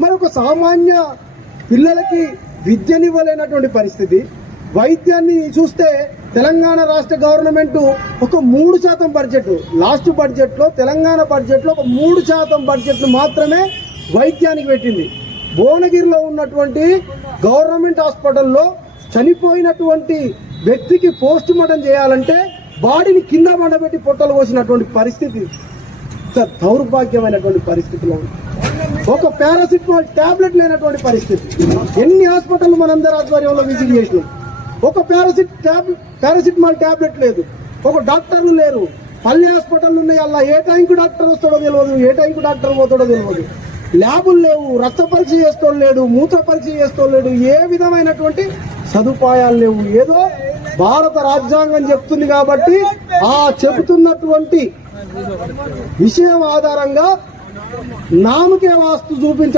మరి ఒక సామాన్య పిల్లలకి విద్యనివ్వలేనటువంటి పరిస్థితి. వైద్యాన్ని చూస్తే తెలంగాణ రాష్ట్ర గవర్నమెంట్ ఒక 3% బడ్జెట్, లాస్ట్ బడ్జెట్ లో తెలంగాణ బడ్జెట్ లో ఒక 3% బడ్జెట్ మాత్రమే వైద్యానికి పెట్టింది. భువనగిరిలో ఉన్నటువంటి గవర్నమెంట్ హాస్పిటల్లో చనిపోయినటువంటి వ్యక్తికి పోస్ట్ మార్టం చేయాలంటే బాడీని కింద పండబెట్టి పొట్టలు కోసినటువంటి పరిస్థితి, దౌర్భాగ్యమైనటువంటి పరిస్థితిలో ఉంది. ఒక పారాసిటమాల్ టాబ్లెట్ లేనటువంటి పరిస్థితి. ఎన్ని హాస్పిటల్ మనందరి ఆధ్వర్యంలో విజిట్ చేసినాం, ఒక పారాసిటమాల్ టాబ్లెట్ లేదు, ఒక డాక్టర్లు లేరు. పల్లె హాస్పిటల్ ఉన్నాయి, అలా ఏ టైంకు డాక్టర్ వస్తాడో తెలియదు, ఏ టైంకు డాక్టర్ పోతాడో తెలియదు. ల్యాబులు లేవు, రక్త పరీక్ష చేస్తోలేడు, మూత్ర పరీక్ష చేస్తోలేడు, ఏ విధమైనటువంటి సదుపాయాలు లేవు. ఏదో భారత రాజ్యాంగం చెప్తుంది కాబట్టి ఆ చెబుతున్నటువంటి విషయం ఆధారంగా నామకే వాస్తు చూపించ